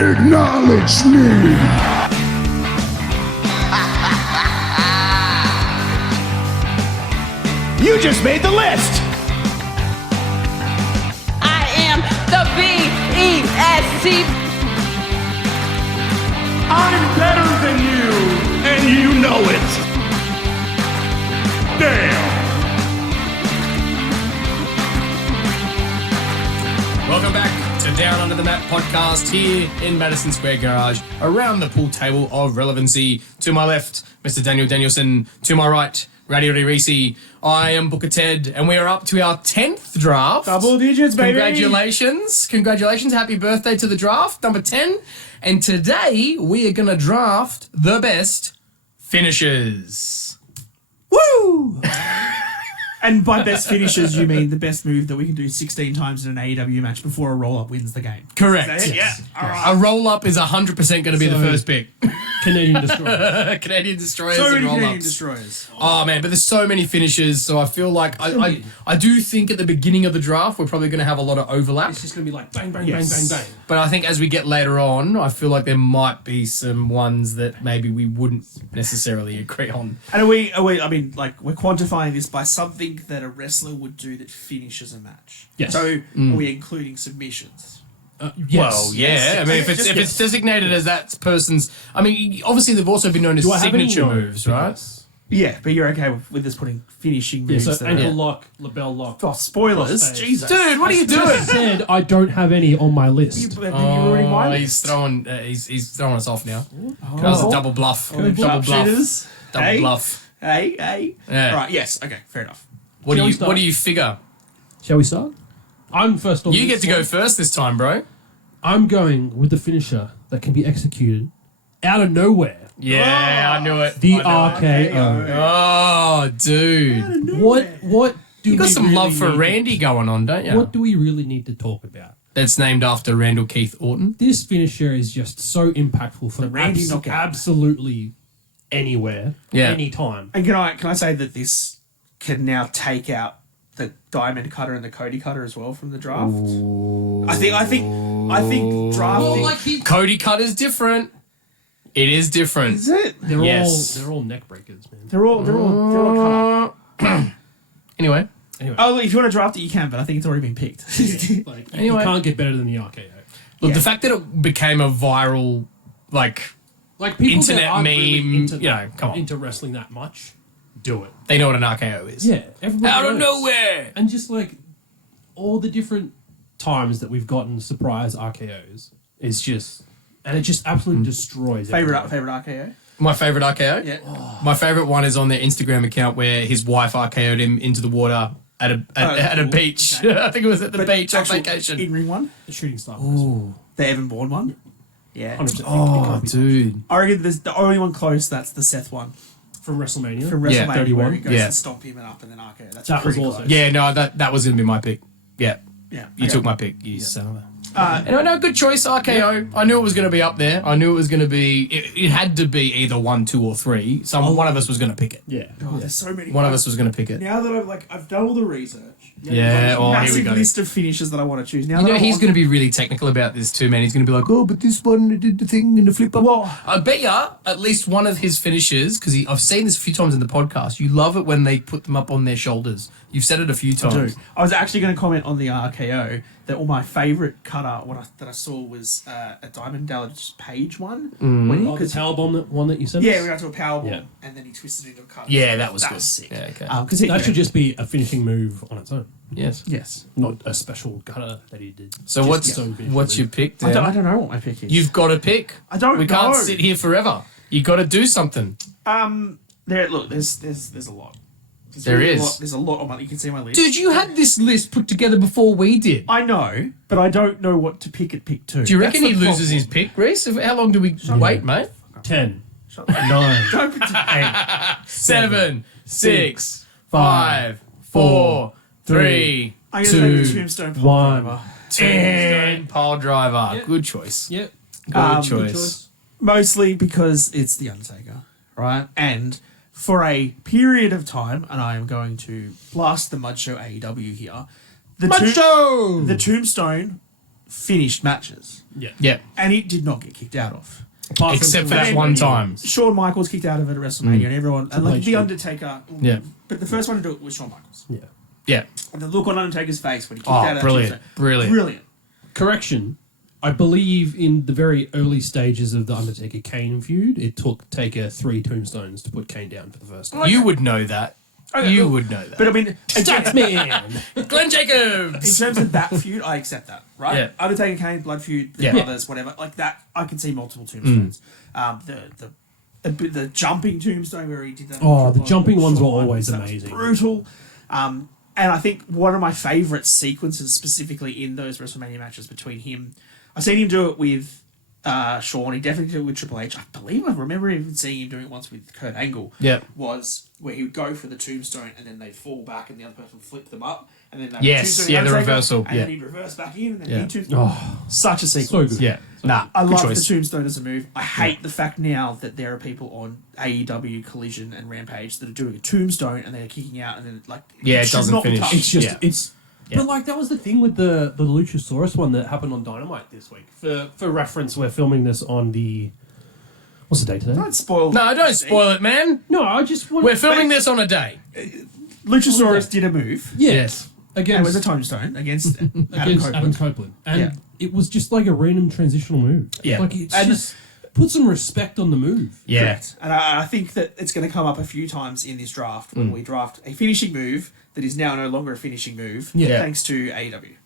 Acknowledge me. You just made the list. I am the B-E-S-T. I'm better than you, and you know it. Damn. Welcome back to Down Under the Mat podcast here in Madison Square Garage, around the pool table of relevancy. To my left, Mr. Daniel Danielson. To my right, Radio Reece. I am Booker Ted, and we are up to our 10th draft. Double digits, baby. Congratulations. Happy birthday to the draft, number 10. And today, we are going to draft the best finishers. Woo! And by best finishes, you mean the best move that we can do 16 times in an AEW match before a roll-up wins the game. Correct. Is that it? Yes. Yeah. All right. A roll-up is 100% going to be the first pick. Canadian Destroyer. Canadian Destroyers So and many roll-ups. Canadian destroyers. Oh, man, but there's so many finishes, so I feel like I do think at the beginning of the draft, we're probably going to have a lot of overlap. It's just going to be like bang, bang, Yes. bang, bang, bang. But I think as we get later on, I feel like there might be some ones that maybe we wouldn't necessarily agree on. And are we, I mean, like, we're quantifying this by something that a wrestler would do that finishes a match. Yes. So are we including submissions? Yes. Well, yeah. I mean, if it's designated as that person's... I mean, obviously they've also been known as Do I have any? signature No. moves, right? Yes. Yeah, but you're okay with us putting finishing Yeah, moves. so that ankle are, lock, label lock. oh, spoilers. Crossface. Jesus. Dude, what are you doing? I said I don't have any on my You, list. you're ruining my He's throwing us off now. Oh. That was a double bluff. Double bluff. Sharpshooters. Double Hey. bluff. Hey. Yeah. All right, yes. Okay, fair enough. What Shall do we you start? What do you figure? Shall we start? I'm first on You this get to go one. first this time, bro. I'm going with the finisher that can be executed out of nowhere. Yeah, I knew it. The I knew it. RKO. Oh, dude. What do You got we some really love for need to- Randy going on, don't you? What do we really need to talk about? That's named after Randall Keith Orton. This finisher is just so impactful for Randy knockout. absolutely anywhere, Yeah. anytime. And can I say that this can now take out the Diamond Cutter and the Cody Cutter as well from the draft? I think drafting. Cody Cut is different. It is different. Is it? Yes. They're all neck breakers, man. They're all cut. Anyway. Oh, if you want to draft it, you can, but I think it's already been picked. Like Anyway. you can't get better than the RKO. Look, Yeah. the fact that it became a viral, like, Like people Internet that aren't meme, really into, you know, come on. into wrestling that much, do it. they know what an RKO is. Yeah, everybody Out of knows. nowhere. And just like all the different times that we've gotten surprise RKOs, it's just and it just absolutely destroys favorite everyone. RKO? My favourite RKO? Yeah. My favourite one is on their Instagram account where his wife RKO'd him into the water at a cool. beach. Okay. I think it was at the beach on Actual vacation. In-ring one? The shooting star. Ooh. The Evan Bourne one? Yeah. 100%. It Oh, can't be dude. I reckon the only one close, that's the Seth one. from WrestleMania. From Yeah. WrestleMania 31. where he goes Yeah. to stomp him and up and then RKO. That's That was pretty awesome. close. Yeah, no, that was going to be my pick. Yeah. Yeah. You Okay. took my pick. You son of a... Uh, Anyway, no, good choice, RKO. I knew it was going to be up there. I knew it was going to be... It had to be either 1, 2, or 3. One of us was going to pick it. Yeah. God, there's so many. One of us was going to pick it. Now that I've done all the research. Yeah, oh, here we massive go. list of finishes that I want to choose. Now You that know, I he's want- going to be really technical about this too, man. He's going to be like, oh, but this one did the thing and the flip up. Well- I bet ya at least one of his finishes, because I've seen this a few times in the podcast, you love it when they put them up on their shoulders. You've said it a few times. I was actually going to comment on the RKO that my favourite cutter that I saw was a Diamond Dallas Page one. When Oh, the power bomb one that you said. yeah, we got to a powerbomb Yeah. and then he twisted it into a cutter. Yeah, that was good. sick. Yeah, okay. Because That should just be a finishing move on its own, Yes. yes. not a special cutter that he did. So Just what's its own finishing what's move. your pick, I Dan? don't know what my pick is. You've got to pick. I don't We can't know. sit here forever. You got to do something. There's a lot. There is. There's a lot on my. You can see my list. Dude, you had this list put together before we did. I know, but I don't know what to pick at pick 2. Do you reckon he That's the loses his problem. pick, Reece? How long do we wait, mate? 10, Shut up. 9, Don't pretend. 7, 6, 5, 4, 3, I'm going to take the 2, Tombstone pile 1. driver. 10. Pile driver. Yep. Good choice. Yep. Good choice. Mostly because it's The Undertaker, right? And for a period of time, and I am going to blast the Mud Show AEW here, the Show! the Tombstone finished matches, Yeah. and it did not get kicked out of. Apart from Except for some that one time. Shawn Michaels kicked out of it at WrestleMania, and everyone, and like H the did. Undertaker. Yeah. But the first one to do it was Shawn Michaels. Yeah. Yeah. And the look on Undertaker's face when he kicked out of that Brilliant. tombstone. Brilliant. Brilliant. Correction. I believe in the very early stages of the Undertaker Kane feud, it took Taker 3 tombstones to put Kane down for the first time. You would know that. Okay, You look, would know that. But I mean, Stats man. Glenn in Jacobs! terms of that feud, I accept that, right? Yeah. Undertaker, Kane, blood feud, the Yeah. brothers, whatever, like that. I can see multiple tombstones. The jumping tombstone where he did that. Oh, the jumping ones were Shawn always Michaels, that was amazing. brutal. And I think one of my favourite sequences, specifically in those WrestleMania matches between him, I've seen him do it with Shawn. He definitely did it with Triple H. I believe I remember even seeing him doing it once with Kurt Angle. Yeah. Was where he would go for the tombstone and then they'd fall back and the other person would flip them up and then they'd Yes, tombstone yeah, the Undertaker, reversal, and yeah. then he'd reverse back in and then Yeah. he'd tombstone. Oh, Such a so sequence. good. Yeah. Nah, I good love choice. the tombstone as a move. I hate the fact now that there are people on AEW Collision and Rampage that are doing a tombstone and they're kicking out and then like Yeah, it should doesn't not be finish. touched. It's just, Yeah. it's... Yeah. But like that was the thing with the Luchasaurus one that happened on Dynamite this week. For reference, we're filming this on the... What's the date today? Don't spoil. No, don't spoil it, man. No, I just want... We're filming this on a day. Luchasaurus did a move. Yeah. Yes. And it was Against, a tombstone against Adam against Copeland. Adam Copeland. And Yeah. it was just like a random transitional move. Yeah. Like it's And- just... Put some respect on the move. Yeah. Correct. And I think that it's going to come up a few times in this draft when we draft a finishing move that is now no longer a finishing move Yeah. thanks to AEW.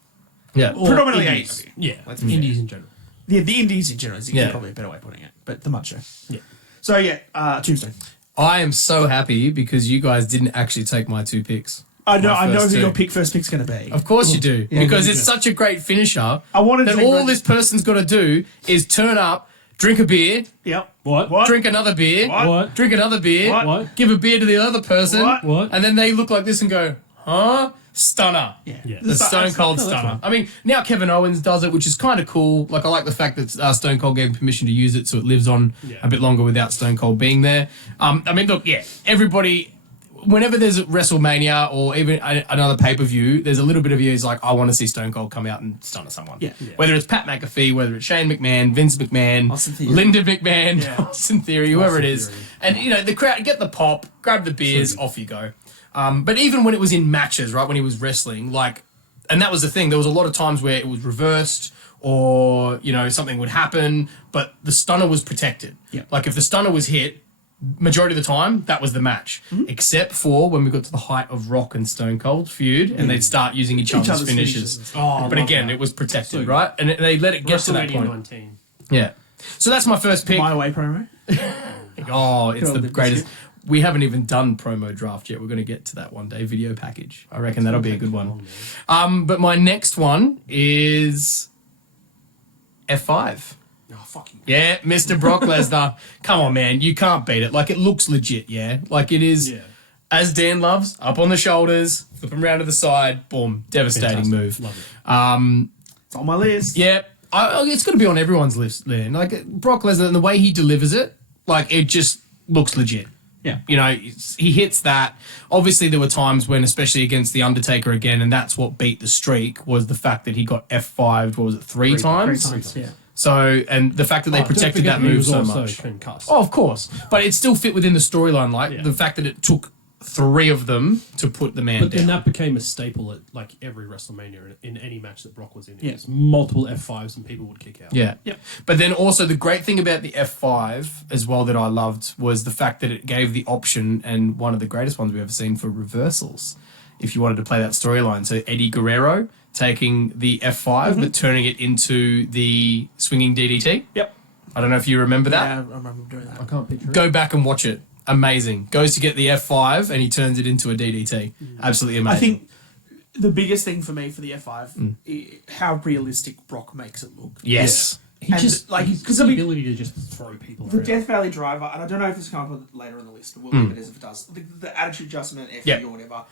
Yeah. Or Predominantly indies. AEW. Yeah. Let's be Indies in general. The indies in general is Yeah. probably a better way of putting it, but the Mud Show. Yeah. So yeah, Tombstone. I am so happy because you guys didn't actually take my 2 picks. I know My who first your two. first pick's going to be. Of course you do. Yeah, because good, it's good. such a great finisher I wanted that to all this person's got to do is turn up, drink a beer, Yep. What? drink another beer, What? drink another beer, What? give a beer to the other person, What? and then they look like this and go, huh? Stunner. Yeah. Yeah. The Stone Cold that's Stunner. fine. I mean, now Kevin Owens does it, which is kind of cool. Like, I like the fact that Stone Cold gave him permission to use it, so it lives on a bit longer without Stone Cold being there. I mean, look, yeah, everybody, whenever there's a WrestleMania or even another pay-per-view, there's a little bit of you who's like, I want to see Stone Cold come out and stunner someone. Yeah. Whether it's Pat McAfee, whether it's Shane McMahon, Vince McMahon, Austin Theory. Linda McMahon, Austin Theory, whoever it is. Theory. And, you know, the crowd, get the pop, grab the beers, off you go. But even when it was in matches, right, when he was wrestling, like, and that was the thing, there was a lot of times where it was reversed or, you know, something would happen, but the stunner was protected. Yeah. Like, if the stunner was hit, majority of the time, that was the match. Except for when we got to the height of Rock and Stone Cold feud, and they'd start using each other's other's finishes. finishes. Oh, But again, it was protected, right? And they let it get to that WrestleMania point. 19. Yeah. So that's my first pick. My way promo. Oh, it's Good the old greatest. biscuit. We haven't even done promo draft yet. We're going to get to that one day. Video package. I reckon that'll be a good one. But my next one is F5. Oh, fuck you. Yeah, Mr. Brock Lesnar. Come on, man. You can't beat it. Like, it looks legit, yeah? Like, it is, Yeah. as Dan loves, up on the shoulders, flip him around to the side, boom. Devastating Fantastic. move. Love it. It's on my list. Yeah, it's going to be on everyone's list, man. Like, Brock Lesnar, and the way he delivers it, like, it just looks legit. Yeah. You know, he hits that. Obviously, there were times when, especially against The Undertaker again, and that's what beat the streak, was the fact that he got F5'd, what was it, three times? Yeah. So, and the fact that they Don't protected forget that he move was so also much. concussed. Oh, of course. But it still fit within the storyline, like, Yeah. the fact that it took 3 of them to put the man But then down. that became a staple at like every WrestleMania in any match that Brock was in. It Yeah. was multiple F5s and people would kick out. Yeah. Yep. But then also the great thing about the F5 as well that I loved was the fact that it gave the option, and one of the greatest ones we've ever seen, for reversals. If you wanted to play that storyline. So Eddie Guerrero taking the F5 but turning it into the swinging DDT. Yep. I don't know if you remember that. Yeah, I remember doing that. I can't picture it. Go back and watch it. Amazing. Goes to get the F5 and he turns it into a DDT. Absolutely amazing. I think the biggest thing for me for the F5 how realistic Brock makes it look. Yes. He And, just like, he's got 'cause the I mean, ability to just throw people The around. Death Valley Driver, and I don't know if it's come up later on the list, but we'll leave it as if it does. The attitude adjustment, FE Yep. or whatever.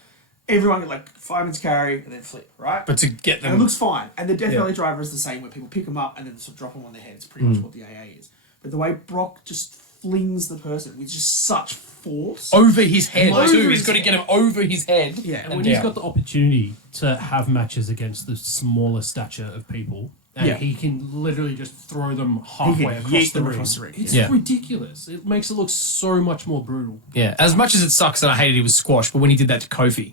Everyone like fireman's carry and then flip, right? But to get and it them... looks fine. And the Death Yeah. Valley Driver is the same, where people pick them up and then sort of drop them on their head. It's pretty much what the AA is. But the way Brock just flings the person with just such force. over his head Over too. his He's got to head. get him over his head. Yeah. And when he's got the opportunity to have matches against the smaller stature of people, And Yeah. he can literally just throw them halfway across yeet the them ring. across the ring. It's Yeah. ridiculous. It makes it look so much more brutal. Yeah, as much as it sucks that I hated he was squashed, but when he did that to Kofi,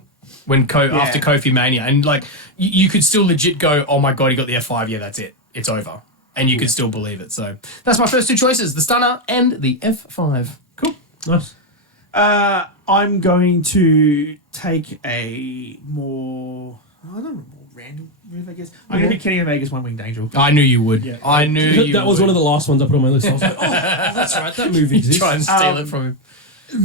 after Kofi Mania, and like you could still legit go, oh my god, he got the F5, yeah, that's it, it's over, and you could still believe it. So that's my first two choices: the stunner and the F5. Cool. Nice. I'm going to take a more, I don't know, more random move, I guess. I'm going to pick Kenny Omega's One Winged Angel. I knew you would. Yeah. I knew you. That was would. one of the last ones I put on my list. I was like, oh, that's right, that move exists. Try and steal it from him.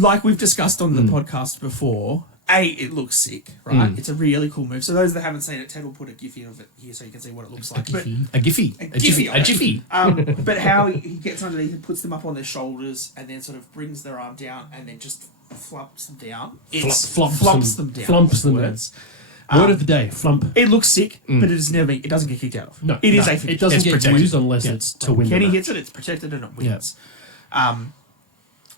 Like we've discussed on the podcast before, it looks sick, right? It's a really cool move. So those that haven't seen it, Ted will put a gif of it here so you can see what it looks like. But, A Giphy. Giphy. A Jiffy. but how he gets underneath and puts them up on their shoulders and then sort of brings their arm down and then just flumps them down. Flumps them down. Flumps them down. Words. Word of the day, flump. It looks sick, but it doesn't get kicked out of. No, it is no, a finish. It doesn't It's get protected. used unless it's to win. Kenny the match. hits it, it's protected and it wins.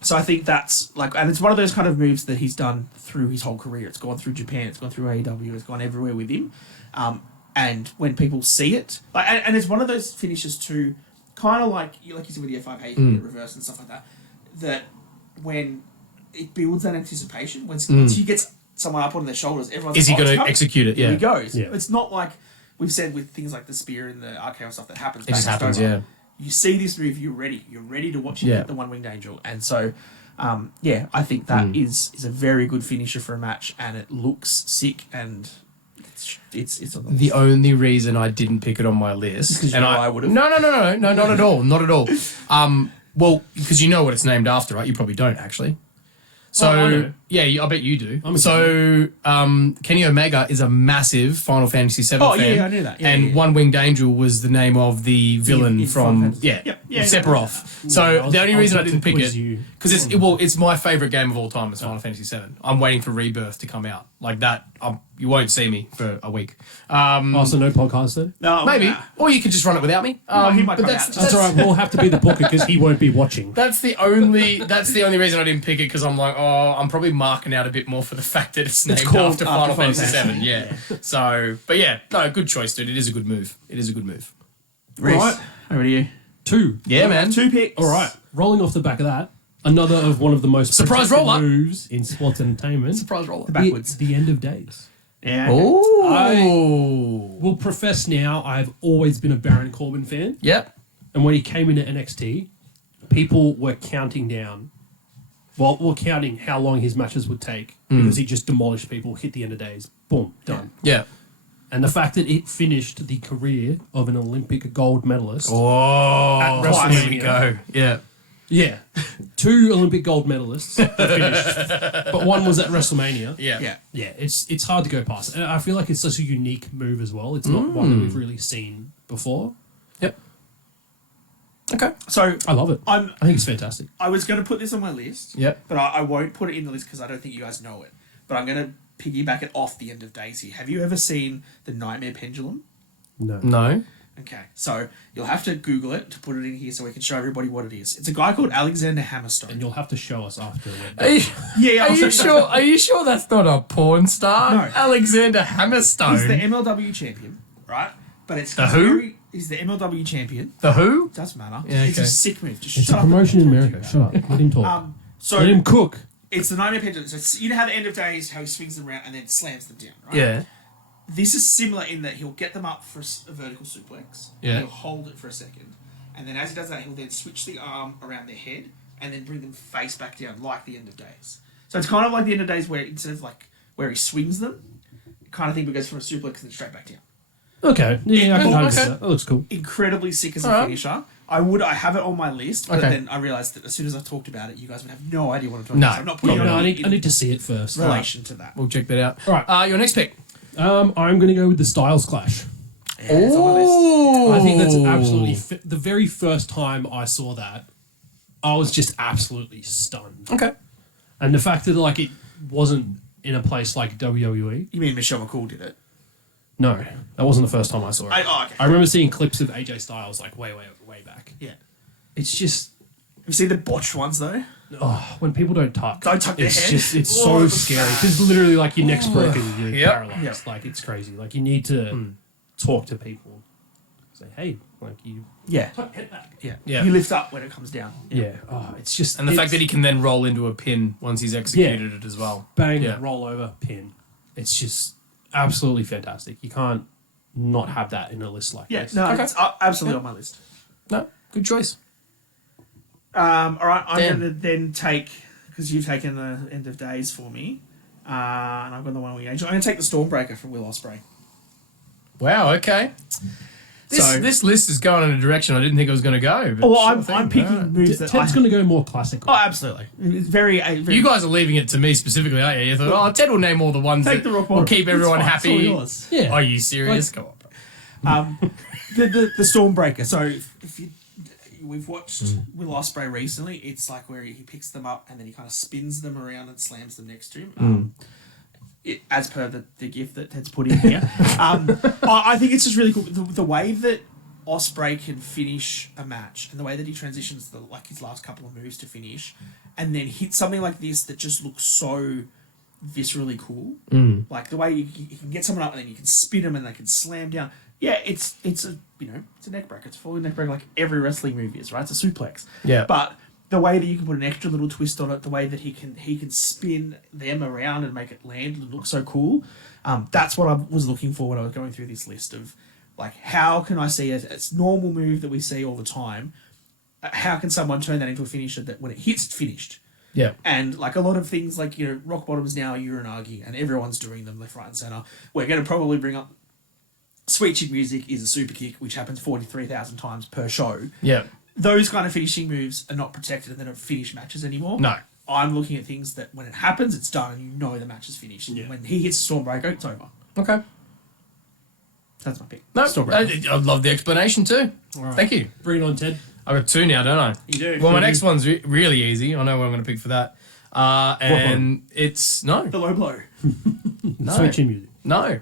So I think that's like, and it's one of those kind of moves that he's done through his whole career. It's gone through Japan, it's gone through AEW, it's gone everywhere with him. And when people see it, like, and it's one of those finishes too, kind of like you said with the F5, how you can get reverse and stuff like that. That when it builds that anticipation, once he gets someone up on their shoulders, everyone's Is he like, oh, going it's to coming. execute it? Here Yeah. he goes. Yeah. It's not like we've said with things like the spear and the RKO stuff that happens. It just back and happens, over. yeah. You see this move, you're ready. You're ready to watch him Yeah. hit the One Winged Angel. And so, I think that is a very good finisher for a match, and it looks sick, and it's on The only reason I didn't pick it on my list, 'cause you know I would've. No, not at all, not at all. Well, because you know what it's named after, right? You probably don't actually. So I know. yeah, I bet you do. I'm a So Kenny Omega is a massive Final Fantasy VII Oh, fan. yeah, I knew that. Yeah, and yeah, yeah. One Winged Angel was the name of the villain in from Final Fantasy. yeah, Yep. Yeah, Sephiroth. I So was- the only I was reason I about didn't to pick quiz it you. because it's my favorite game of all time. Is Final Fantasy VII. I'm waiting for Rebirth to come out like that. You won't see me for a week. Also, no podcast then. No, Maybe, nah. or you could just run it without me. He might but come that's, out. That's all right. We'll have to be the booker because he won't be watching. That's the only reason I didn't pick it because I'm like, I'm probably marking out a bit more for the fact that it's named called after after Final Final Fantasy Fantasy. VII. Yeah. So, but yeah, no, good choice, dude. It is a good move. Reece, Right. over to you. 2. Yeah, man. 2 picks. All right. Rolling off the back of that, another of one of the most Surprise protected roll-up. moves in sports entertainment. Surprise roller. Backwards. The end of days. Yeah. Oh. Will profess now I've always been a Baron Corbin fan, Yep. and when he came into NXT, people were counting down. Well, we're counting how long his matches would take because he just demolished people, hit the end of days, boom, done. Yeah. And the fact that it finished the career of an Olympic gold medalist. Oh. At Here we WrestleMania. go. Yeah. Yeah. 2 Olympic gold medalists that finished, but one was at WrestleMania. Yeah. Yeah. Yeah, it's hard to go past. And I feel like it's such a unique move as well. It's not one that we've really seen before. Yep. Okay. So I love it. I think it's fantastic. I was going to put this on my list. Yep. But I won't put it in the list because I don't think you guys know it. But I'm going to piggyback it off the end of days here. Have you ever seen the Nightmare Pendulum? No. No. Okay, so you'll have to Google it to put it in here so we can show everybody what it is. It's a guy called Alexander Hammerstone. And you'll have to show us after. Are you, Yeah, are I'll you show sure? Are you sure that's not a porn star? No. Alexander Hammerstone. He's the MLW champion, right? But it's The who? He's the MLW champion. The who? Doesn't matter. Yeah, It's a okay. sick move. Just It's shut a up and promotion in talk to America. me Shut about up. Let him talk. it. So Let him cook. it's the Nightmare Pendulum. So it's, you know how the end of days, how he swings them around and then slams them down, right? Yeah. This is similar in that he'll get them up for a vertical suplex. Yeah. He'll hold it for a second. And then as he does that, he'll then switch the arm around their head and then bring them face back down like the end of days. So it's kind of like the end of days where instead of like where he swings them, kind of thing, but goes from a suplex and then straight back down. Okay. Yeah, I can Oh, notice okay. that. That looks cool. Incredibly sick as a Alright. finisher. I have it on my list, but Okay. then I realised that as soon as I talked about it, you guys would have no idea what I'm talking No. about. So I'm not putting No, it I on need to see it first. in relation to that. We'll check that out. All right. Your next pick. I'm going to go with the Styles Clash. Yeah, it's on my list. I think that's absolutely the very first time I saw that, I was just absolutely stunned. Okay. And the fact that like it wasn't in a place like WWE. You mean Michelle McCool did it? No, that wasn't the first time I saw it. Okay. I remember seeing clips of AJ Styles like way back. Yeah. It's just Have you seen the botched ones though? when people don't tuck. Don't tuck their it's head? just it's Whoa, so it's scary bad. because literally like your neck's broken, you're Yep. paralyzed. Yep. Like it's crazy. Like you need to talk to people. say, hey, like you Yeah. head back. Yeah. Yeah. You lift up when it comes down. Yeah. Oh, it's just And the fact that he can then roll into a pin once he's executed it as well. bang, Yeah. roll over, pin. It's just absolutely fantastic. You can't not have that in a list like Yeah. this. No, Okay. it's absolutely on my list. No, good choice. All right, I'm Dan. going to then take, because you've taken the end of days for me, and I've got the one we Angel. I'm going to take the Stormbreaker from Will Ospreay. Wow, okay. This list is going in a direction I didn't think it was going to go. But Well, sure I'm thing. picking Alright. moves that Ted's I... going to go more classical. Oh, absolutely. It's very... very You guys are leaving it to me specifically, aren't you? You thought, Ted will name all the ones take that the rock will bottom. keep It's everyone fine, happy. It's all yours. Yeah. Are you serious? Come on, bro. The Stormbreaker. So if you... We've watched Will Ospreay recently. It's like where he picks them up and then he kind of spins them around and slams them next to him. As per the gift that Ted's put in here. I think it's just really cool. The way that Ospreay can finish a match and the way that he transitions his last couple of moves to finish and then hit something like this that just looks so viscerally cool. Like the way you can get someone up and then you can spin them and they can slam down. Yeah, it's a it's a neck breaker. It's a falling neck breaker like every wrestling move is, right? It's a suplex. Yeah. But the way that you can put an extra little twist on it, the way that he can spin them around and make it land and look so cool. That's what I was looking for when I was going through this list of like how can I see it's normal move that we see all the time. How can someone turn that into a finisher that when it hits, it's finished? Yeah. And like a lot of things like, rock bottoms now, uranagi, and everyone's doing them left, right, and center. We're going to probably bring up Sweet Chin Music is a super kick, which happens 43,000 times per show. Yeah. Those kind of finishing moves are not protected and they don't finish matches anymore. No. I'm looking at things that when it happens, it's done and you know the match is finished. Yeah. When he hits Stormbreaker, it's over. Okay. That's my pick. No, Stormbreaker. I love the explanation too. Right. Thank you. Bring it on, Ted. I've got two now, don't I? You do. Well, my next one's really easy. I know what I'm going to pick for that. And it's no. The low blow. No. Sweet chin music. No.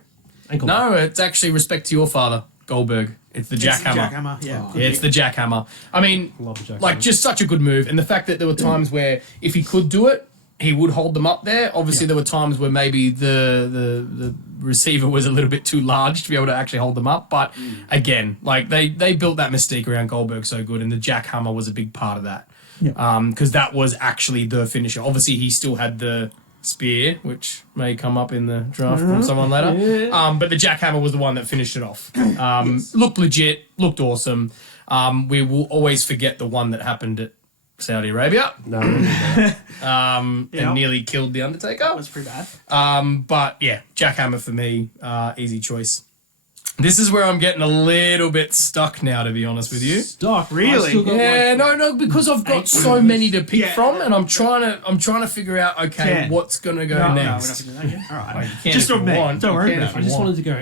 Ankle. No, it's actually respect to your father, Goldberg. It's the jackhammer. Jackhammer, yeah. Yeah, it's the jackhammer. I mean, Love the jackhammer. like just such a good move, and the fact that there were times where if he could do it, he would hold them up there. Obviously, there were times where maybe the receiver was a little bit too large to be able to actually hold them up. But again, like they built that mystique around Goldberg so good, and the jackhammer was a big part of that. Because that was actually the finisher. Obviously, he still had the spear, which may come up in the draft from someone later. But the jackhammer was the one that finished it off. Looked legit, looked awesome. We will always forget the one that happened at Saudi Arabia No. and nearly killed The Undertaker. That was pretty bad. But yeah, jackhammer for me, easy choice. This is where I'm getting a little bit stuck now, to be honest with you. Doc, Really? I still got Yeah, no, because I've got so many to pick Yeah. from, and I'm trying to figure out Ken. what's gonna go No, next. we're not going to do that yet. All right. You can Just if on you me. want. Don't You worry can about if it. I you just want. wanted to go.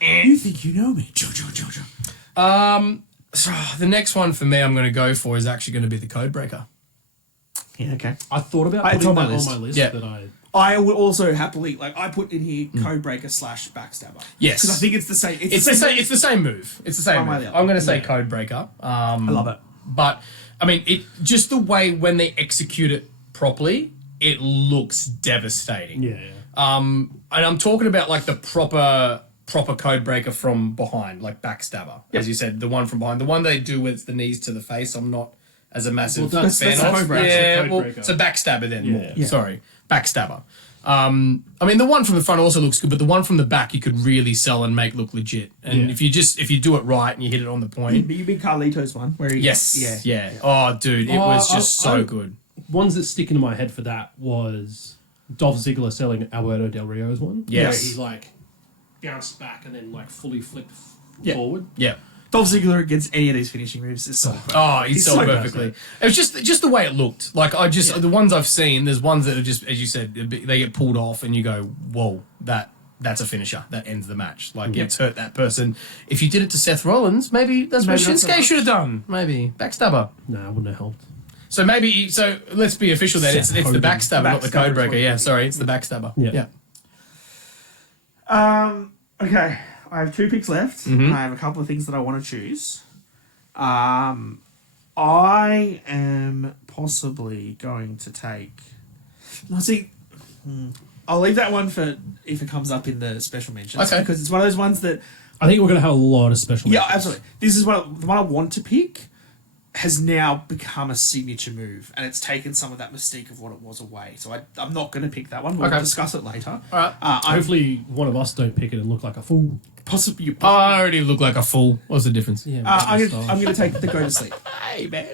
You think you know me. So the next one for me, I'm going to go for is actually going to be the code breaker. Yeah, okay. I thought about It's putting on my that list. on my list, Yeah. but I I would also happily, I put in here Codebreaker / Backstabber. Yes. Because I think it's the same. It's the same. It's the same move. It's the same One way or move. the other. I'm going to say code breaker. I love it. But I mean, it just the way when they execute it properly, it looks devastating. yeah. And I'm talking about like the proper code breaker from behind, like backstabber, as you said, the one from behind, the one they do with the knees to the face. I'm not as a massive Well, that's- fan that's the of. code breaker. Yeah, That's the code well, breaker. so backstabber then more. Yeah. Sorry, backstabber. I mean, the one from the front also looks good, but the one from the back you could really sell and make look legit. And Yeah. if you do it right and you hit it on the point, You big Carlitos one where he yeah. Oh, dude, it was just so I- good. Ones that stick into my head for that was Dolph Ziggler selling Alberto Del Rio's one. Yes. Where he like bounced back and then like fully flipped Yeah. forward. Yeah. Dolph Ziggler against any of these finishing moves is so good. Oh, he's so so perfectly. It was just the way it looked. Like the ones I've seen. There's ones that are just, as you said, they get pulled off, and you go, "Whoa, that's a finisher. That ends the match. Like it's hurt that person." If you did it to Seth Rollins, maybe that's what Maybe not so Shinsuke much. should have done. Maybe backstabber. No, I wouldn't have helped. So let's be official then. It's Seth the Hogan. backstabber, not the Backstabber is codebreaker. what Yeah, it is. sorry, it's the backstabber. Yeah. Okay, I have 2 picks left. Mm-hmm. I have a couple of things that I want to choose. I am possibly going to take. No, see, I'll leave that one for if it comes up in the special mentions. Okay. Because it's one of those ones that I think we're going to have a lot of special Yeah, matches. absolutely. This is the one I want to pick has now become a signature move, and it's taken some of that mystique of what it was away. So I'm not going to pick that one. We'll Okay. discuss it later. All right. Hopefully one of us don't pick it and look like a fool. Possibly. I already look like a fool. What's the difference? Yeah, I'm going to take the Go to Sleep. Hey, man.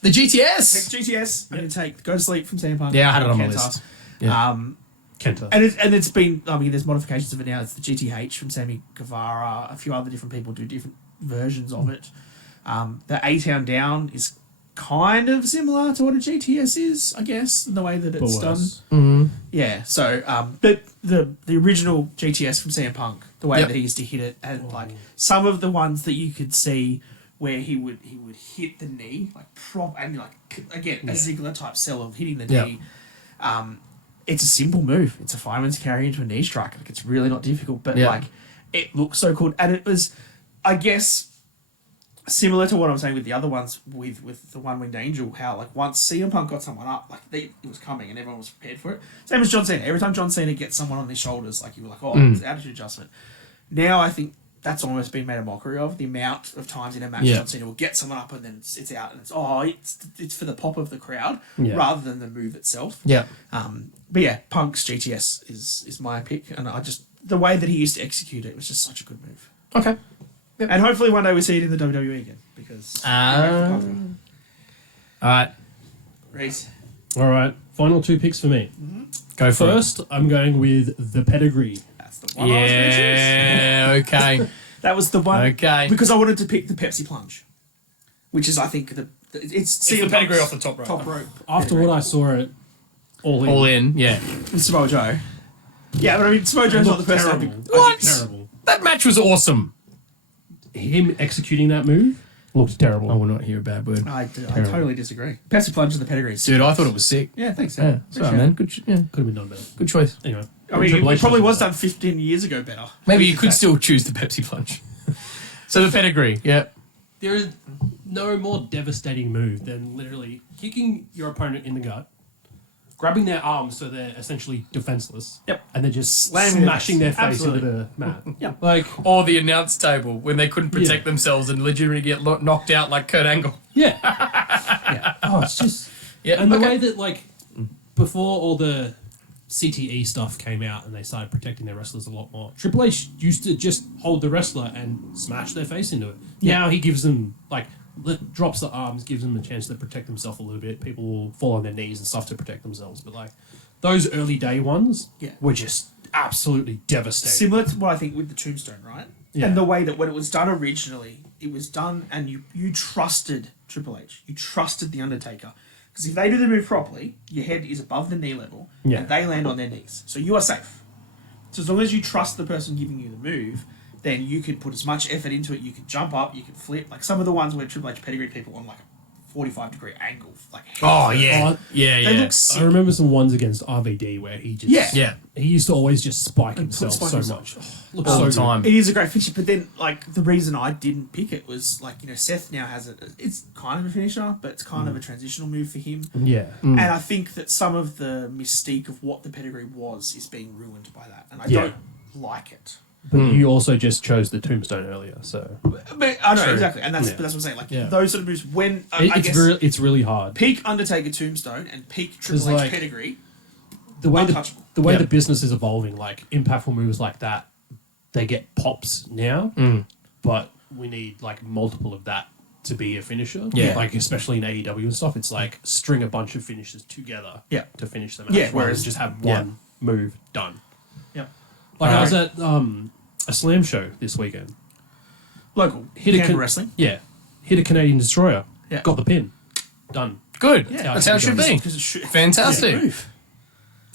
The GTS. Take GTS. I'm going to take Go to Sleep from CM Punk. Yeah, I had it on my Kenta. list. Yeah. Kenta. And it's been, I mean, there's modifications of it now. It's the GTH from Sammy Guevara. A few other different people do different versions of it. The A-Town Down is kind of similar to what a GTS is, I guess, in the way that it's done. Mm-hmm. Yeah, so, but the original GTS from CM Punk, the way Yep. that he used to hit it, and like some of the ones that you could see where he would hit the knee, like and like, again, a Ziggler type sell of hitting the Yep. knee. It's a simple move. It's a fireman's carry into a knee strike. Like, it's really not difficult, but Yeah. like it looks so cool. And it was, I guess, similar to what I'm saying with the other ones with the One Winged Angel. How like once CM Punk got someone up, like it was coming and everyone was prepared for it. Same as John Cena. Every time John Cena gets someone on his shoulders, like you were like, oh, it's attitude adjustment. Now I think that's almost been made a mockery of the amount of times in a match Yeah. John Cena will get someone up and then it's out and it's for the pop of the crowd Yeah. rather than the move itself. Yeah. But yeah, Punk's GTS is my pick, and I just the way that he used to execute it was just such a good move. Okay. And hopefully one day we see it in the WWE again because. All right. Reece. All right, final two picks for me. Go for First, I'm going with the pedigree. That's the one I was going to choose. Yeah. Okay. That was the one. Okay. Because I wanted to pick the Pepsi Plunge, which is I think it's the pedigree off the top rope. Top rope. After what I saw it, All in. Yeah. With Samoa Joe. Yeah, but I mean Samoa Joe's not the person. I terrible. picked. What? Terrible. That match was awesome. Him executing that move looked terrible. I will not hear a bad word. I totally disagree. Pepsi Plunge and the pedigree. Dude, I thought it was sick. Yeah, thanks. Yeah. Sam. Sorry, Appreciate man. it. Good. Could have been done better. Good choice. Anyway, I mean, Triple it H probably doesn't was do done 15 years ago better. Maybe you could still choose the Pepsi Plunge. So the pedigree. Yeah. that. There is no more devastating move than literally kicking your opponent in the gut, grabbing their arms so they're essentially defenseless. Yep. And then just Slamming smashing their their face face. into the mat. Yeah. Like, Or the announce table when they couldn't protect Yeah. themselves and legitimately get knocked out like Kurt Angle. yeah. Yeah. Oh, it's just. Yeah. And the okay. way that, like, before all the CTE stuff came out and they started protecting their wrestlers a lot more, Triple H used to just hold the wrestler and smash their face into it. Yeah. Now he gives them, like, drops the arms, gives them a chance to protect themselves a little bit. People will fall on their knees and stuff to protect themselves. But, like, those early day ones Yeah. were just absolutely devastating. Similar to what I think with the Tombstone, right? Yeah. And the way that when it was done originally, it was done and you trusted Triple H. You trusted The Undertaker. Because if they do the move properly, your head is above the knee level Yeah. and they land on their knees. So you are safe. So as long as you trust the person giving you the move, then you could put as much effort into it. You could jump up, you could flip. Like some of the ones where Triple H pedigreed people on like a 45-degree angle. Like Oh, head yeah. Oh, Yeah, They yeah. look sick. I remember some ones against RVD where he just Yeah. he used to always just spike himself spike so himself. much. Looks All so the good. time. It is a great finisher, but then like the reason I didn't pick it was like, you know, Seth now has it. It's kind of a finisher, but it's kind of a transitional move for him. Yeah. And I think that some of the mystique of what the pedigree was is being ruined by that, and I Yeah. don't like it. But you also just chose the Tombstone earlier, so But I know True. exactly, and that's Yeah. but that's what I'm saying. Like Yeah. those sort of moves, when I it's guess it's really hard. peak Undertaker Tombstone and peak Triple H like, pedigree, The way untouchable. the way Yeah. the business is evolving, like impactful moves like that, they get pops now, but we need like multiple of that to be a finisher. Yeah. Like especially in AEW and stuff, it's like string a bunch of finishes together Yeah. to finish the match. Yeah, rather whereas- than just have Yeah. one move done. yeah, Like I was at a slam show this weekend. local Hit a Canberra wrestling. Yeah. Hit a Canadian destroyer. Yeah. Got the pin. Done. Good. Yeah. That's how it should be. Because it should- Fantastic. yeah, move.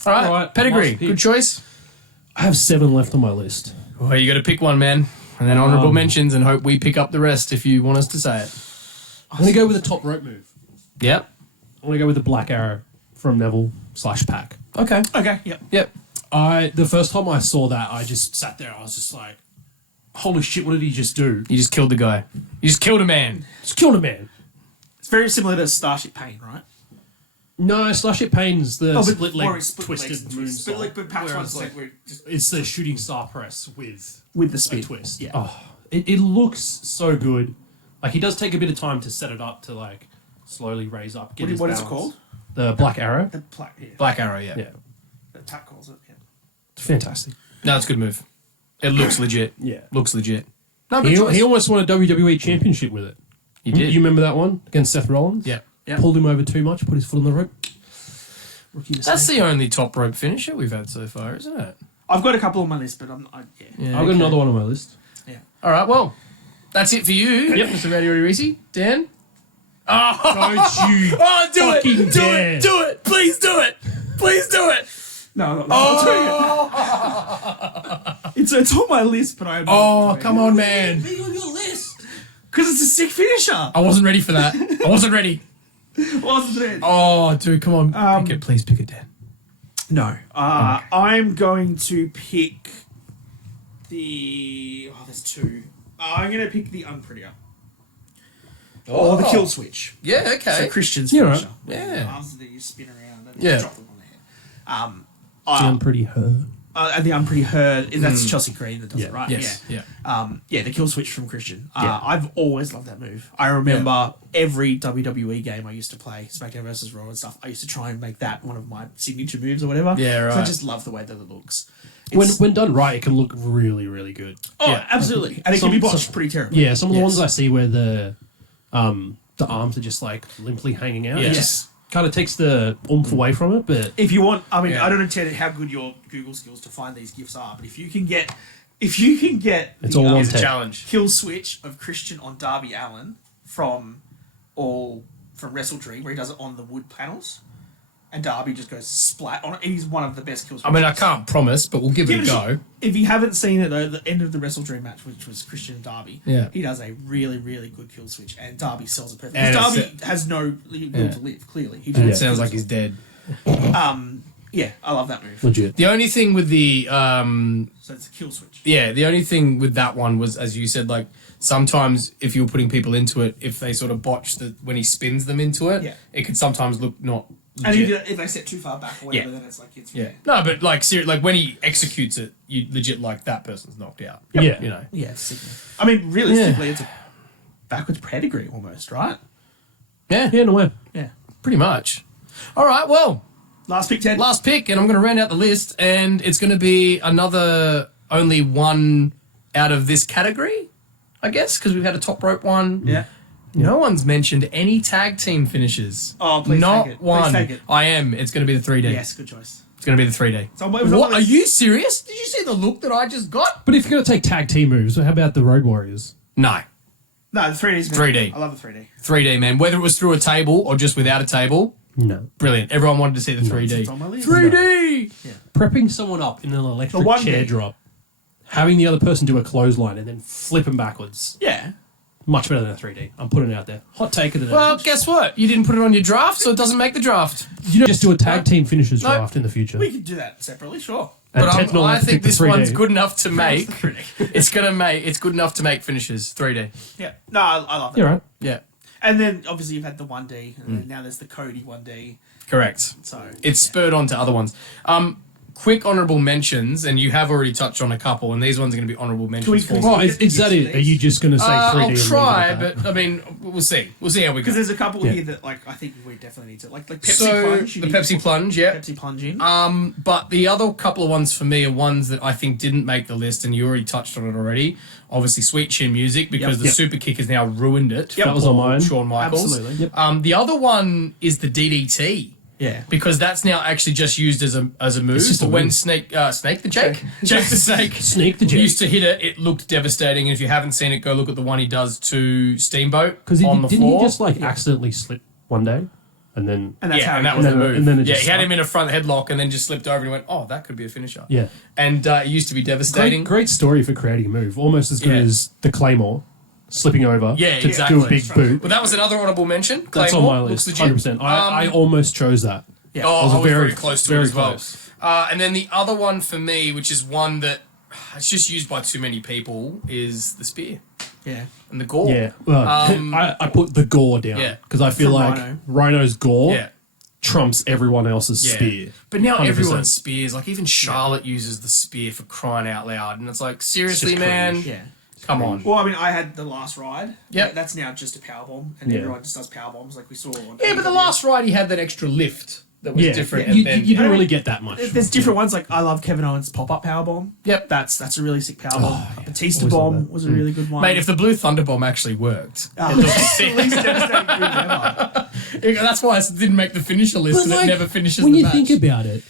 All right. Alright, Pedigree. last pick. Good choice. I have 7 left on my list. Well, you got to pick one, man. And then honourable mentions and hope we pick up the rest if you want us to say it. I'm going to go with a top rope move. Yep. I'm going to go with the Black Arrow from Neville/Pac. Okay. Okay, yeah. Yep. The first time I saw that, I just sat there. I was just like, "Holy shit! What did he just do? You just killed the guy. You just killed a man. Just killed a man." It's very similar to Starship Pain, right? No, Starship Pain's the split leg, or it's split twisted legs, moonsault. but perhaps Whereas, one where just it's the shooting star press with with the a spin twist. Yeah. Oh, it looks so good. Like he does take a bit of time to set it up to like slowly raise up. Get his What is it balance. called? The Black Arrow. The plaque. Yeah. Black Arrow, yeah. Yeah, The Pat calls it. Yeah. it's fantastic. No, it's a good move. It looks legit. Yeah. Looks legit. No, good choice. He almost won a WWE championship with it. He did. You remember that one against Seth Rollins? Yeah. Yeah. Pulled him over too much, put his foot on the rope. Rookie mistake. That's the only top rope finisher we've had so far, isn't it? I've got a couple on my list, but yeah. Yeah. I've got another one on my list. All right, well, that's it for you, Yep. Mr. Radio Reece. Dan? Don't you Oh, do it! fucking Do dare. it! Do it! Please do it! Please do it! No, I'm not doing it. It's on my list, but I'm. Oh, come on, man. Be on your list. Because it's a sick finisher. I wasn't ready for that. I wasn't ready. Wasn't it? Oh, dude, come on. Pick it. Please pick it, Dan. No. I'm going to pick the. Oh, there's two. I'm going to pick the Unprettier. Or the Kill Switch. Yeah, okay. So Christian's Yeah, finisher. right. The Yeah. arms that you spin around and Yeah. drop them on the head. I'm pretty her. And the Unpretty her, that's Chelsea Green that does Yeah. it, right? Yes. Yeah. The kill switch from Christian. Yeah. I've always loved that move. I remember every WWE game I used to play, SmackDown vs. Raw and stuff, I used to try and make that one of my signature moves or whatever. Yeah, So I right. just love the way that it looks. When It's- when done right, it can look really, really good. oh, yeah. absolutely. And it Some- can be botched some- pretty terribly. Yeah, some of the Yes. ones I see where the arms are just like limply hanging out. Yeah. It just kind of takes the oomph away from it, but If you want, I mean, Yeah. I don't know how good your Google skills to find these gifs are, but if you can get It's the, all on It's a tape. challenge. kill switch of Christian on Darby Allin from Wrestle Dream, where he does it on the wood panels, and Darby just goes splat on it. He's one of the best kill I switches. mean, I can't promise, but we'll give it a shot. go. If you haven't seen it though, the end of the Wrestle Dream match, which was Christian and Darby, Yeah. he does a really, really good kill switch, and Darby sells it perfectly. And Because it's Darby has no will Yeah. to live. Clearly, he It just sounds like he's dead. yeah, I love that move. legit. The only thing with the So it's a kill switch. the only thing with that one was, as you said, like sometimes if you were putting people into it, if they sort of botch when he spins them into it, Yeah. it could sometimes look not And legit. if they set too far back or whatever, Yeah. then it's like it's Yeah. No, but like like when he executes it, you legit like that person's knocked out. Yeah. You know. Yeah, it's sickness. I mean, realistically, it's a backwards pedigree almost, right? Yeah. Yeah, no way. Yeah. Pretty much. All right. Well, Last pick, Ted. last pick, and I'm going to round out the list, and it's going to be another only one out of this category, I guess, because we've had a top rope one. Yeah. No one's mentioned any tag team finishes. Oh, please Not take it. Please one. take it. I am. It's going to be the 3D. Yes, good choice. It's going to be the 3D. So it was on What? my Are list. you serious? Did you see the look that I just got? But if you're going to take tag team moves, how about the Road Warriors? No. No, the 3D's 3D. I love the 3D. 3D, man. Whether it was through a table or just without a table, No. brilliant. Everyone wanted to see the 3D. It's on my list. 3D! Prepping someone up in an electric The 1D. chair drop, having the other person do a clothesline and then flip them backwards. Yeah. Much better than a 3D. I'm putting it out there. Hot take of the day. Well, guess what? You didn't put it on your draft, so it doesn't make the draft. you know, just do a tag team finishers No. draft in the future. We could do that separately, sure. And But Ted's not allowed I to think pick the this 3D. one's good enough to make. The 3D. It's good enough to make finishes 3D. Yeah. No, I love that. You're right. Yeah, And then obviously you've had the 1D, and then now there's the Cody 1D. correct. So It's spurred on to other ones. Quick honourable mentions, and you have already touched on a couple, and these ones are going to be honourable mentions Can we- for Oh, me. is that it? Are you just going to say 3D? I'll and leave it try, at that? but I mean, we'll see. We'll see how we go. because there's a couple Yeah. here that like I think we definitely need to like Pepsi So Plunge. you the need Pepsi to put Plunge, yeah. Pepsi Plunge in. But the other couple of ones for me are ones that I think didn't make the list, and you already touched on it already. Obviously, Sweet Chin Music, because the Yep. super kick has now ruined it. Yep. That was on for mine. Shawn Michaels. Absolutely. Yep. The other one is the DDT. Yeah. Because that's now actually just used as a move. It's just a But when move. Snake the Jake, Jake the Snake, Snake the Jake. used to hit it, it looked devastating. And if you haven't seen it, go look at the one he does to Steamboat Because on the didn't floor. he just like accidentally slip one day, and then And that's yeah, how and he that was goes. the then- move. and then it Yeah, just he had stuck. him in a front headlock and then just slipped over and he went, oh, that could be a finisher. yeah, And it used to be devastating. great story for creating a move, almost as good Yeah. as the Claymore, slipping over Yeah, to exactly. do a big boot. Well, that was another honourable mention. That's on Claymore, my looks list, legit. 100%. I almost chose that. Yeah. Oh, I was very, very- close to very it as well. close. And then the other one for me, which is one that it's just used by too many people, is the spear Yeah. and the gore. Yeah, well, I put the gore down Yeah. because I feel From like Rhino. Rhino's gore Yeah. trumps everyone else's spear. But now 100%. everyone spears. Like even Charlotte uses the spear for crying out loud, and it's like seriously, just man. cringe. Yeah. Come on. Well, I mean, I had the last ride. Yep. That's now just a power bomb, and Yeah. everyone just does power bombs like we saw. On Yeah, but the last ride he had that extra lift that was Yeah, different. you, and then, you don't really get that much. There's different ones. Like I love Kevin Owens' pop-up power bomb. Yep. That's a really sick power bomb. Batista Always love bomb that. was a really good one. Mate, if the blue thunder bomb actually worked, It's the least devastating move ever. that's why it didn't make the finisher list. But, Because it never finishes when the you match. think about it,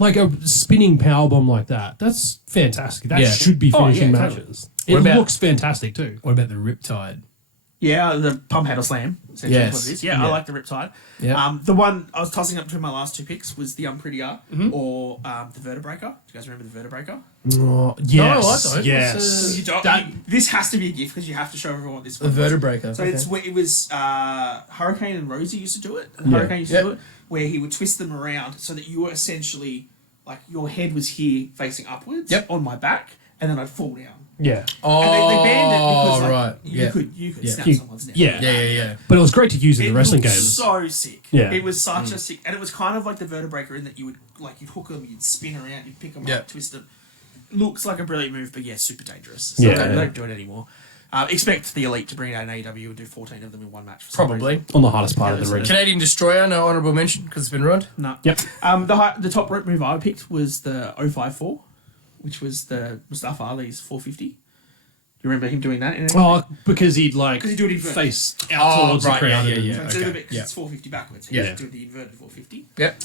like a spinning power bomb like that's fantastic. That Yeah. should be Oh, finishing yeah, matches. What It about- looks fantastic too. What about the Riptide? Yeah, the pump handle slam. Essentially Yes. what it is. Yeah, I like the Riptide. Yeah. The one I was tossing up between my last two picks was the Unprettier or the Vertebraker. Do you guys remember the Vertebraker? Oh, yes, I don't. yes. What's, You don't. That- This has to be a gift because you have to show everyone what this The was. Vertebraker. So it was Hurricane and Rosie used to do it. Yeah. Hurricane used Yep. to do it, where he would twist them around so that you were essentially like your head was here facing upwards Yep. on my back, and then I'd fall down. Yeah, Oh, And they banned it because like, right. you could snap You- someone's neck. yeah. Yeah. but it was great to use in It the wrestling looked games. so sick. Yeah. It was such a sick, and it was kind of like the Vertebraker in that you would you'd hook them, you'd spin around, you'd pick them Yeah. up, twist them. Looks like a brilliant move, but yeah, super dangerous. So Yeah. they don't do it anymore. Expect the Elite to bring it out in AEW and do 14 of them in one match. For some Probably. reason. On the hardest part Yeah, of the that's ring. Canadian Destroyer, no honourable mention because it's been ruined. No. Yep. The top rope move I picked was the 054, which was the Mustafa Ali's 450. You remember him doing that? Oh, because he'd like 'Cause he'd do it inverted. face out towards the crowd. yeah. So instead of Okay. because it's 450 backwards, he Yeah. just do the inverted 450. Yep.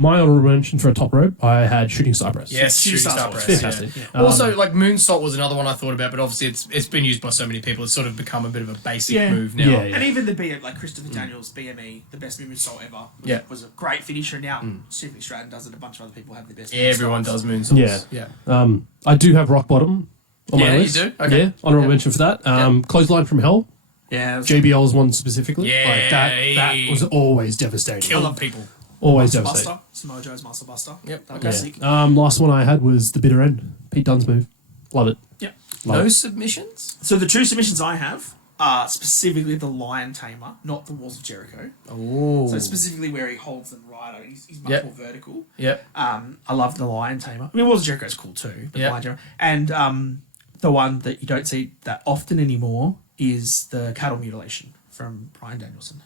My honorable mention for a top rope, I had shooting star press. Yes, Shooting shooting star star press, press. fantastic. Yeah. Also, like moonsault was another one I thought about, but obviously it's been used by so many people. It's sort of become a bit of a basic Yeah. move now. Yeah. And even the like Christopher Daniels BME, the best moonsault ever, Yeah. was a great finisher. Now Stephen Stratton does it. A bunch of other people have the best. Everyone moonsaults. does moonsaults. Yeah. I do have rock bottom on my Yeah, you list. do? Okay. Yeah, honorable Yeah. mention for that. Clothesline from Hell. Yeah, it was- JBL's one specifically. Yeah. Like that was always devastating. Killing people. Always Muscle devastating. Buster, Samoa Joe's Muscle Buster. Yep. That Okay. was sick. Last one I had was the bitter end. Pete Dunne's move. Love it. Yep. Love No it. submissions? So the two submissions I have are specifically the Lion Tamer, not the Walls of Jericho. Oh. So specifically where he holds them right, he's much Yep. more vertical. Yep. I love the Lion Tamer. I mean, Walls of Jericho is cool too. But Yep. Lion Tamer. And the one that you don't see that often anymore is the cattle mutilation from Bryan Danielson.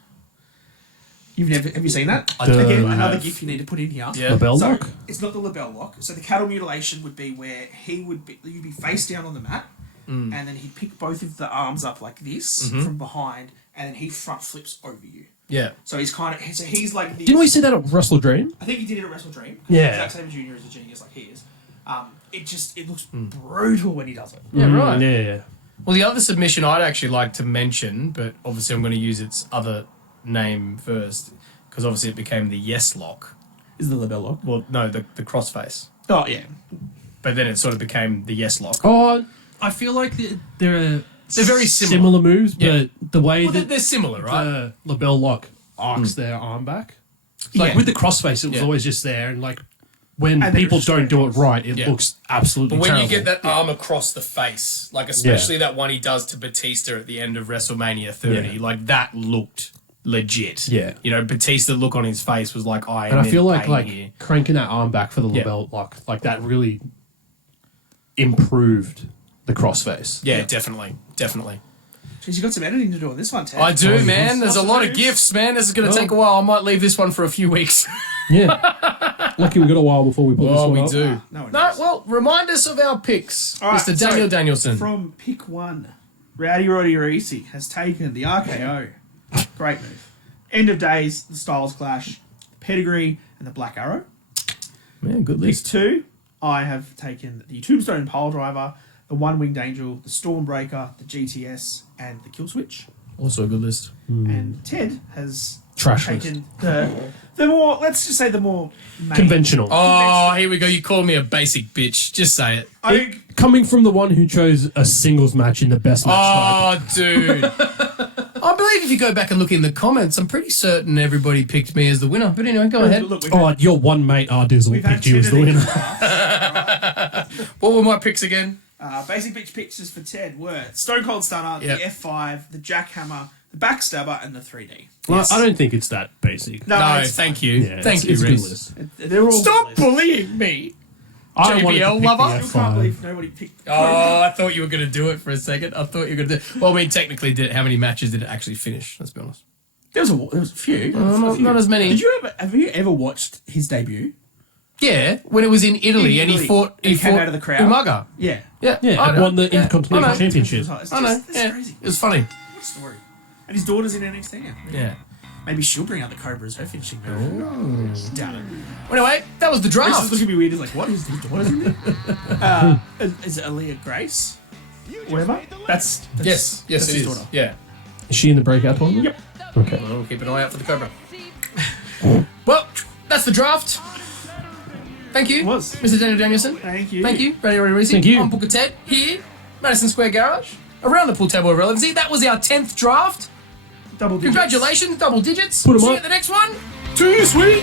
Have you seen that? I don't Again, know. I another have. GIF you need to put in here. Yeah. Labelle So lock? it's not the label lock. So the cattle mutilation would be where you'd be face down on the mat, and then he'd pick both of the arms up like this from behind, and then he front flips over you. Yeah. So he's he's like this. Didn't we see that at Wrestle Dream? I think he did it at Wrestle Dream. Yeah. Zack Sabre Jr. is a genius like he is. It looks brutal when he does it. Yeah, right. Yeah. Well, the other submission I'd actually like to mention, but obviously I'm going to use its other name first, because obviously it became the Yes Lock. Is the label lock? Well, no, the crossface. Oh yeah. But then it sort of became the Yes Lock. Oh, I feel like they're very similar. moves, Yeah. but the way Well, that they're similar, right? the label lock arcs their arm back. Like Yeah. with the crossface, it was Yeah. always just there, and like when And then people it was don't do it straight. right, it Yeah. looks absolutely But when terrible. you get that arm across the face, like especially that one he does to Batista at the end of WrestleMania 30, Yeah. like that looked legit. Yeah. You know, Batista look on his face was like, I am and I in feel like pain here. cranking that arm back for the Yeah. label lock, like that really improved the crossface. Yeah, definitely. Jeez, you got some editing to do on this one, Ted. I do, Oh, man. yes. There's a Lots of lot of moves. gifts, man. This is going to Oh. take a while. I might leave this one for a few weeks. Yeah. Lucky we got a while before we put this Oh, one we up. do. No one No, knows. well, remind us of our picks, All right, Mr. so Daniel Danielson. From pick one, Rowdy Roddy Reece has taken the RKO. Great move. End of days, the Styles Clash, Pedigree, and the Black Arrow. Man, good Pick list. two, I have taken the Tombstone Pile Driver, the One Winged Angel, the Stormbreaker, the GTS, and the Kill Switch. Also a good list. And Ted has Trash taken the more, let's just say the more main, Conventional. Oh, here we go. You call me a basic bitch. Just say it. I think Coming from the one who chose a singles match in the best match type. Oh, dude. I believe if you go back and look in the comments, I'm pretty certain everybody picked me as the winner. But anyway, go ahead. look, Oh, your one mate Ardizzle we've had picked you as the 10 of these winner. drafts. What were my picks again? Basic bitch pictures for Ted were Stone Cold Stunner, Yep. the F5, the Jackhammer, the Backstabber, and the 3D. Well, I don't think it's that basic. No, it's thank fine. you. Yeah, Thank you, it's a good Reece. list. They're all Stop good lists. bullying me. I wanted to JBL pick lover? the You can't F5. believe nobody picked. Oh, I thought you were going to do it for a second. I thought you were going to do it. Well, I mean, technically, how many matches did it actually finish? Let's be honest. There was a few. Not as many. Have you ever watched his debut? Yeah, when it was in Italy and he Italy. fought. He came out of the crowd. Umaga. Yeah. Yeah, Yeah, I and know. won the Yeah, Intercontinental I know. Championship. It's I know. just, it's Yeah, crazy. it was funny. What a story. And his daughter's in NXT now. Yeah. Maybe she'll bring out the Cobra as her finishing move. Doubt it. Well, anyway, that was the Reece draft. is looking at me weird. He's like, what is his daughter's in there? Is it Aaliyah Grace? Whatever? That's Yes, that's it his is. daughter. Yeah. Is she in the breakout tournament? Yep. Okay. We'll keep an eye out for the Cobra. Well, that's the draft. Thank you, It was. Mr. Daniel Danielson. Thank you. Thank you, Radio Reece. Thank you. I'm Booker Ted here, Madison Square Garage, around the pool table of relevancy. That was our 10th draft. Double digits. Congratulations, double digits. Put 'em See you up. at the next one. Too sweet.